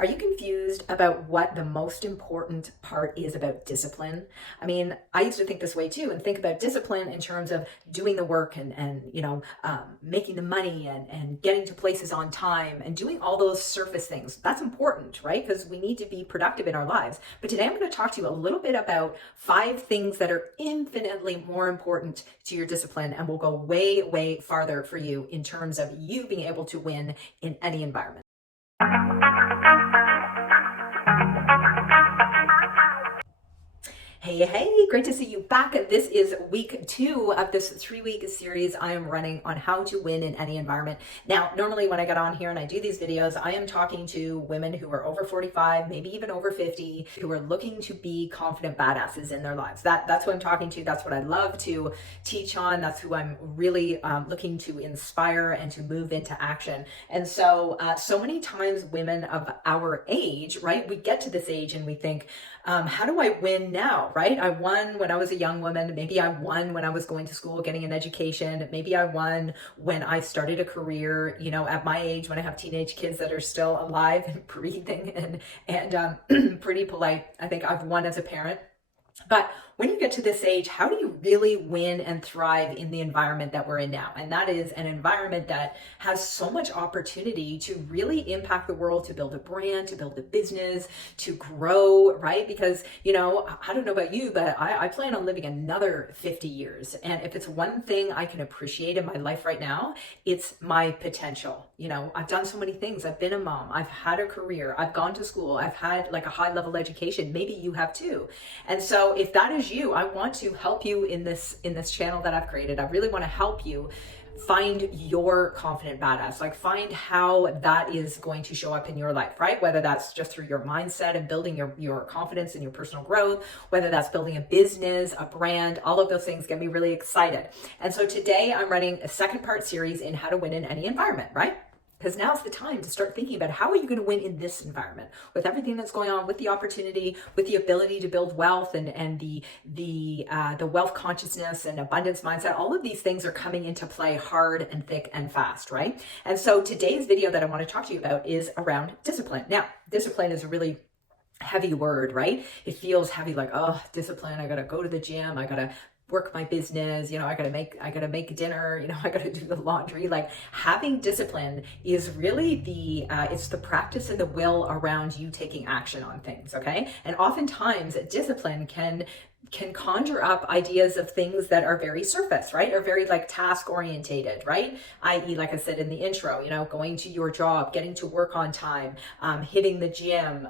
Are you confused about what the most important part is about discipline? I mean, I used to think this way too, and think about discipline in terms of doing the work and making the money and getting to places on time and doing all those surface things. That's important, right? Because we need to be productive in our lives. But today I'm going to talk to you a little bit about 5 things that are infinitely more important to your discipline and will go way, way farther for you in terms of you being able to win in any environment. Hey, great to see you back. This is week 2 of this 3-week series I am running on how to win in any environment. Now, normally when I get on here and I do these videos, I am talking to women who are over 45, maybe even over 50, who are looking to be confident badasses in their lives. That's what I'm talking to. That's what I love to teach on. That's who I'm really looking to inspire and to move into action. And so many times women of our age, right, we get to this age and we think, how do I win now, right? I won when I was a young woman. Maybe I won when I was going to school, getting an education. Maybe I won when I started a career, at my age, when I have teenage kids that are still alive and breathing and pretty polite. I think I've won as a parent. But when you get to this age, how do you really win and thrive in the environment that we're in now? And that is an environment that has so much opportunity to really impact the world, to build a brand, to build a business, to grow, right? Because, I don't know about you, but I plan on living another 50 years. And if it's one thing I can appreciate in my life right now, it's my potential. I've done so many things. I've been a mom. I've had a career. I've gone to school. I've had like a high level education. Maybe you have too. And so if that is you, I want to help you in this channel that I've created. I really want to help you find your confident badass, like find how that is going to show up in your life, right? Whether that's just through your mindset and building your confidence and your personal growth, whether that's building a business, a brand, all of those things get me really excited. And so today I'm running a 2nd-part series in how to win in any environment, right? Because now's the time to start thinking about how are you going to win in this environment with everything that's going on, with the opportunity, with the ability to build wealth and the wealth consciousness and abundance mindset. All of these things are coming into play hard and thick and fast, right? And so today's video that I want to talk to you about is around discipline. Now, discipline is a really heavy word, right? It feels heavy, like, oh, discipline. I got to go to the gym. I got to work my business, I gotta make dinner, I gotta do the laundry. Like, having discipline is really it's the practice and the will around you taking action on things, okay? And oftentimes discipline can conjure up ideas of things that are very surface, right? Or very like task orientated, right? I.e., like I said in the intro, going to your job, getting to work on time, hitting the gym,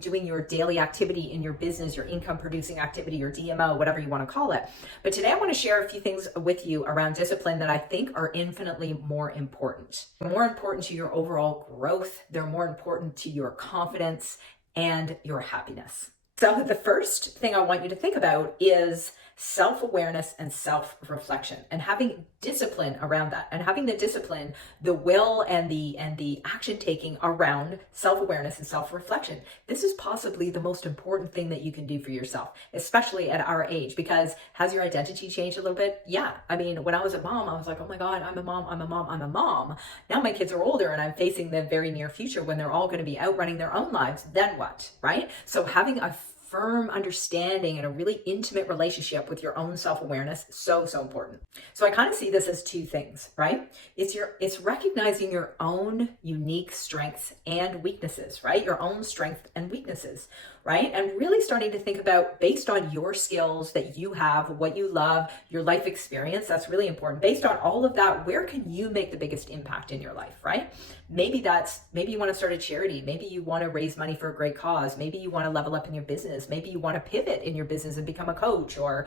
doing your daily activity in your business, your income producing activity, your DMO, whatever you want to call it. But today I want to share a few things with you around discipline that I think are infinitely more important to your overall growth. They're more important to your confidence and your happiness. So the first thing I want you to think about is self-awareness and self-reflection, and having discipline around that, and having the discipline, the will and the action taking around self-awareness and self-reflection. This is possibly the most important thing that you can do for yourself, especially at our age, because has your identity changed a little bit? Yeah. I mean, when I was a mom, I was like, oh my God, I'm a mom. Now my kids are older and I'm facing the very near future when they're all going to be out running their own lives. Then what, right? So having a firm understanding and a really intimate relationship with your own self-awareness, so important. So I kind of see this as 2 things, right? It's recognizing your own unique strengths and weaknesses, right? Your own strengths and weaknesses, right? And really starting to think about, based on your skills that you have, what you love, your life experience, that's really important. Based on all of that, where can you make the biggest impact in your life, right? Maybe you want to start a charity. Maybe you want to raise money for a great cause. Maybe you want to level up in your business. Maybe you want to pivot in your business and become a coach, or,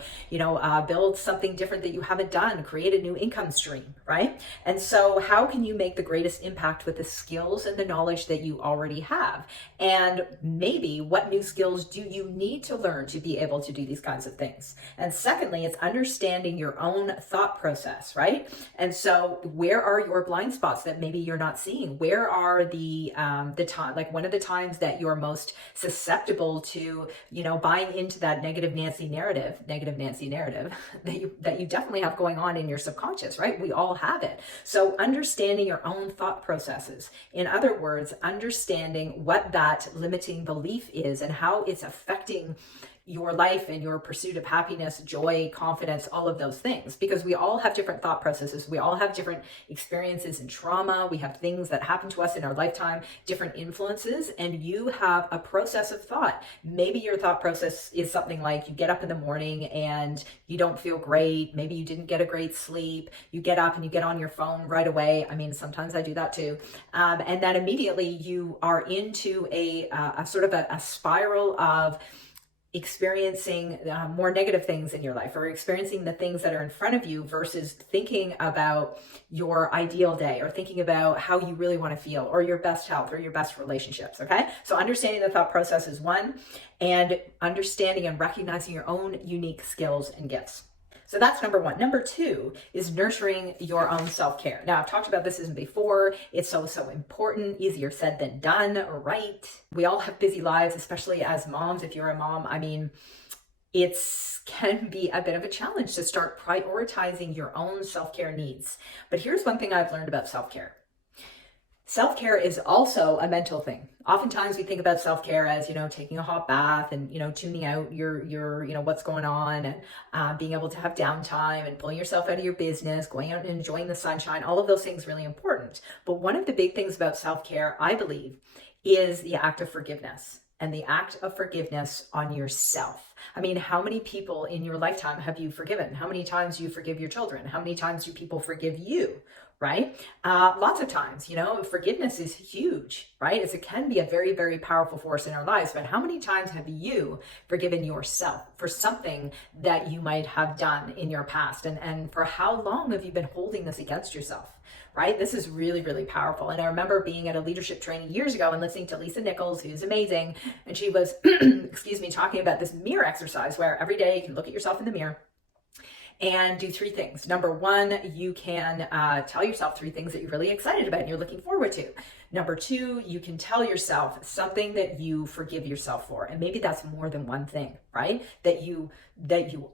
build something different that you haven't done, create a new income stream, right? And so how can you make the greatest impact with the skills and the knowledge that you already have? And maybe what new skills do you need to learn to be able to do these kinds of things? And secondly, it's understanding your own thought process, right? And so where are your blind spots that maybe you're not seeing? Where are the time, like when are the times that you're most susceptible to, buying into that negative Nancy narrative that you definitely have going on in your subconscious, right? We all have it. So understanding your own thought processes. In other words, understanding what that limiting belief is and how it's affecting your life and your pursuit of happiness, joy, confidence, all of those things, because we all have different thought processes. We all have different experiences and trauma. We have things that happen to us in our lifetime, different influences, and you have a process of thought. Maybe your thought process is something like you get up in the morning and you don't feel great. Maybe you didn't get a great sleep. You get up and you get on your phone right away. I mean, sometimes I do that too. And then immediately you are into a sort of a spiral of experiencing more negative things in your life, or experiencing the things that are in front of you versus thinking about your ideal day, or thinking about how you really want to feel, or your best health, or your best relationships. Okay. So understanding the thought process is one, and understanding and recognizing your own unique skills and gifts. So that's number one. Number two is nurturing your own self-care. Now, I've talked about this before. It's so important, easier said than done, right? We all have busy lives, especially as moms. If you're a mom, I mean, it can be a bit of a challenge to start prioritizing your own self-care needs. But here's one thing I've learned about self-care. Self-care is also a mental thing. Oftentimes we think about self-care as, taking a hot bath and, tuning out your what's going on, and being able to have downtime and pulling yourself out of your business, going out and enjoying the sunshine. All of those things really important. But one of the big things about self-care, I believe, is the act of forgiveness, and the act of forgiveness on yourself. I mean, how many people in your lifetime have you forgiven? How many times do you forgive your children? How many times do people forgive you? Right? Lots of times, forgiveness is huge, right? It can be a very, very powerful force in our lives. But how many times have you forgiven yourself for something that you might have done in your past? And for how long have you been holding this against yourself? Right? This is really, really powerful. And I remember being at a leadership training years ago and listening to Lisa Nichols, who's amazing. And she was, talking about this mirror exercise where every day you can look at yourself in the mirror and do three things. Number one, you can tell yourself three things that you're really excited about and you're looking forward to. Number two, you can tell yourself something that you forgive yourself for. And maybe that's more than one thing, right? That you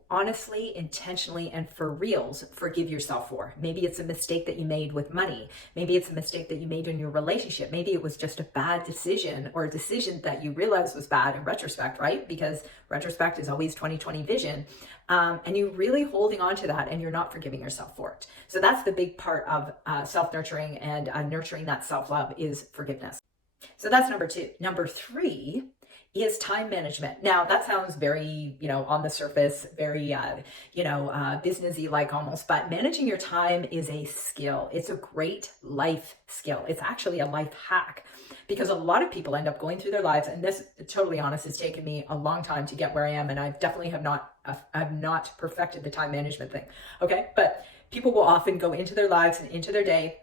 honestly, intentionally, and for reals forgive yourself for. Maybe it's a mistake that you made with money. Maybe it's a mistake that you made in your relationship. Maybe it was just a bad decision, or a decision that you realized was bad in retrospect, right? Because retrospect is always 20/20 vision. And you're really holding on to that and you're not forgiving yourself for it. So that's the big part of self-nurturing and nurturing that self-love is forgiveness. So that's number two. Number three is time management. Now that sounds very, on the surface, very, businessy like almost, but managing your time is a skill. It's a great life skill. It's actually a life hack, because a lot of people end up going through their lives, and this, totally honest, has taken me a long time to get where I am, and I definitely have not perfected the time management thing. Okay, but people will often go into their lives and into their day,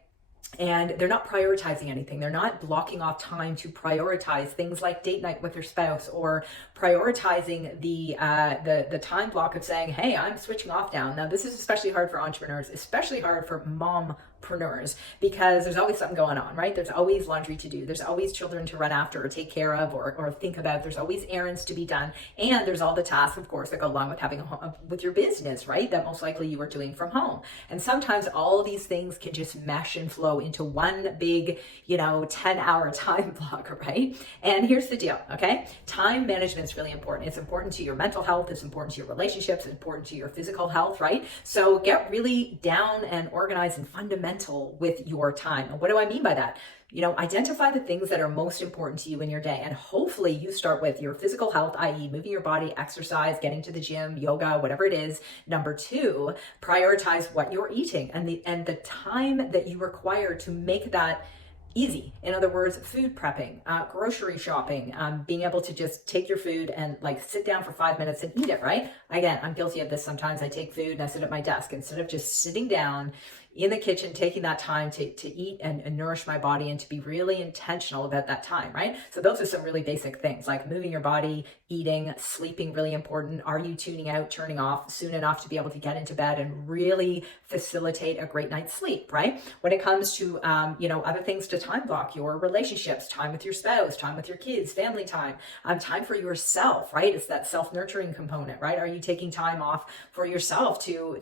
and they're not prioritizing anything. They're not blocking off time to prioritize things like date night with their spouse, or prioritizing the time block of saying, hey, I'm switching off now. Now, this is especially hard for entrepreneurs, especially hard for mompreneurs, because there's always something going on, right? There's always laundry to do. There's always children to run after or take care of or think about. There's always errands to be done. And there's all the tasks, of course, that go along with having with your business, right? That most likely you are doing from home. And sometimes all of these things can just mesh and flow into one big, 10-hour time block, right? And here's the deal, okay? Time management is really important. It's important to your mental health. It's important to your relationships. It's important to your physical health, right? So get really down and organized and fundamental with your time. And what do I mean by that? Identify the things that are most important to you in your day. And hopefully you start with your physical health, i.e. moving your body, exercise, getting to the gym, yoga, whatever it is. Number two, prioritize what you're eating and the time that you require to make that easy. In other words, food prepping, grocery shopping, being able to just take your food and sit down for 5 minutes and eat it, right? Again, I'm guilty of this sometimes. I take food and I sit at my desk instead of just sitting down, in the kitchen, taking that time to eat and nourish my body and to be really intentional about that time, right? So those are some really basic things like moving your body, eating, sleeping, really important. Are you tuning out, turning off soon enough to be able to get into bed and really facilitate a great night's sleep, right? When it comes to, other things to time block, your relationships, time with your spouse, time with your kids, family time, time for yourself, right? It's that self-nurturing component, right? Are you taking time off for yourself to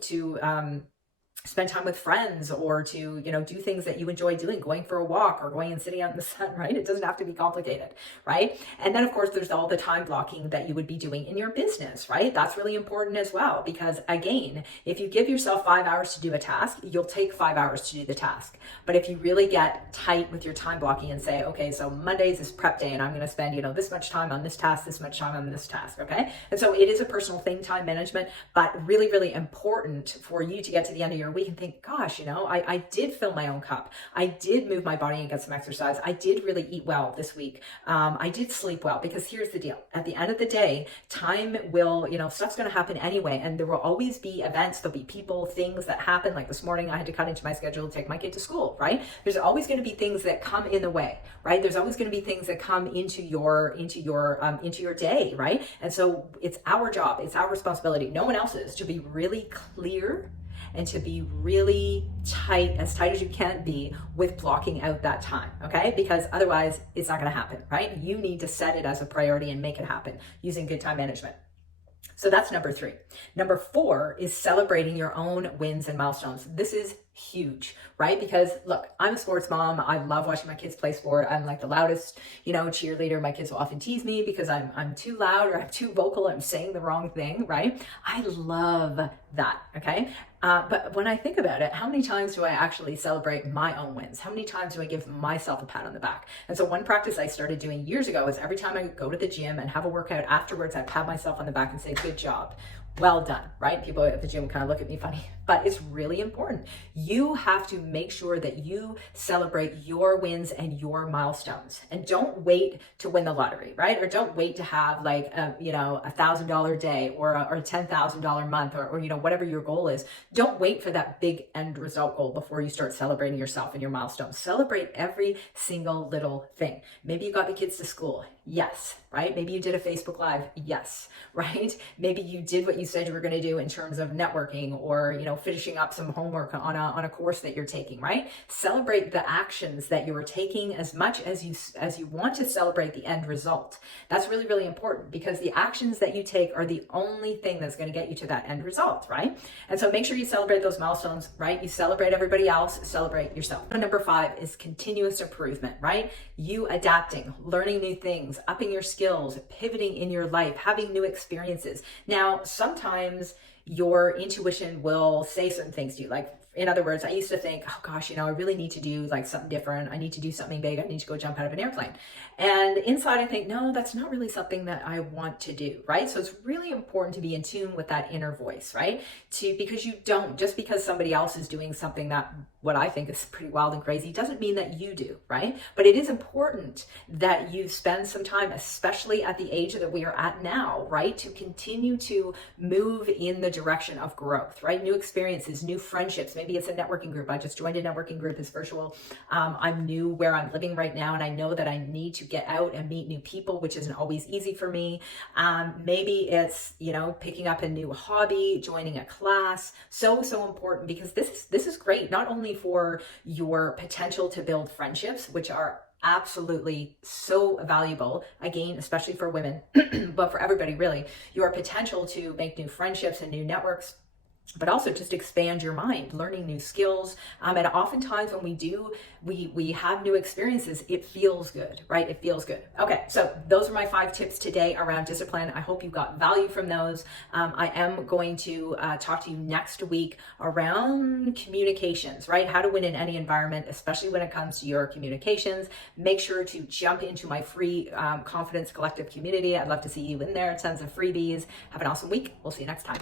spend time with friends or to, do things that you enjoy doing, going for a walk or going and sitting out in the sun, right? It doesn't have to be complicated, right? And then of course, there's all the time blocking that you would be doing in your business, right? That's really important as well, because again, if you give yourself 5 hours to do a task, you'll take 5 hours to do the task. But if you really get tight with your time blocking and say, okay, so Mondays is prep day and I'm going to spend, this much time on this task, this much time on this task, okay? And so it is a personal thing, time management, but really, really important for you to get to the end of your week and think, gosh, I did fill my own cup. I did move my body and get some exercise. I did really eat well this week. I did sleep well, because here's the deal. At the end of the day, time will, stuff's going to happen anyway. And there will always be events. There'll be people, things that happen. Like this morning, I had to cut into my schedule to take my kid to school, right? There's always going to be things that come in the way, right? There's always going to be things that come into your day, right? And so it's our job. It's our responsibility. No one else's, to be really clear and to be really tight, as tight as you can be, with blocking out that time, okay? Because otherwise it's not gonna happen, right? You need to set it as a priority and make it happen using good time management. So that's number 3. Number 4 is celebrating your own wins and milestones. This is huge, right? Because look, I'm a sports mom. I love watching my kids play sport. I'm like the loudest, cheerleader. My kids will often tease me because I'm too loud or I'm too vocal. I'm saying the wrong thing, right? I love that, okay? But when I think about it, how many times do I actually celebrate my own wins? How many times do I give myself a pat on the back? And so one practice I started doing years ago is every time I go to the gym and have a workout afterwards, I pat myself on the back and say, good job. Well done, right? People at the gym kind of look at me funny, but it's really important. You have to make sure that you celebrate your wins and your milestones, and don't wait to win the lottery, right? Or don't wait to have like a $1,000 day or a $10,000 month or whatever your goal is. Don't wait for that big end result goal before you start celebrating yourself and your milestones. Celebrate every single little thing. Maybe you got the kids to school. Yes, right? Maybe you did a Facebook Live. Yes, right? Maybe you did what you said you were going to do in terms of networking or, finishing up some homework on a course that you're taking, right? Celebrate the actions that you are taking as much as you want to celebrate the end result. That's really, really important, because the actions that you take are the only thing that's going to get you to that end result, right? And so make sure you celebrate those milestones, right? You celebrate everybody else, celebrate yourself. Number 5 is continuous improvement, right? You adapting, learning new things, upping your skills, pivoting in your life, having new experiences. Now, sometimes your intuition will say certain things to you. Like, in other words, I used to think, oh gosh, I really need to do like something different. I need to do something big. I need to go jump out of an airplane. And inside I think, no, that's not really something that I want to do, right? So it's really important to be in tune with that inner voice, right? Because you don't, just because somebody else is doing something that what I think is pretty wild and crazy doesn't mean that you do, right? But it is important that you spend some time, especially at the age that we are at now, right? To continue to move in the direction of growth, right? New experiences, new friendships. Maybe it's a networking group. I just joined a networking group. It's virtual. I'm new where I'm living right now, and I know that I need to get out and meet new people, which isn't always easy for me. Maybe it's, picking up a new hobby, joining a class. So important, because this is great, not only for your potential to build friendships, which are absolutely so valuable, again, especially for women, but for everybody really, your potential to make new friendships and new networks, but also just expand your mind, learning new skills. And oftentimes when we have new experiences, it feels good, right? It feels good. Okay, so those are my 5 tips today around discipline. I hope you got value from those. I am going to talk to you next week around communications, right? How to win in any environment, especially when it comes to your communications. Make sure to jump into my free Confidence Collective community. I'd love to see you in there. Tons of freebies. Have an awesome week. We'll see you next time.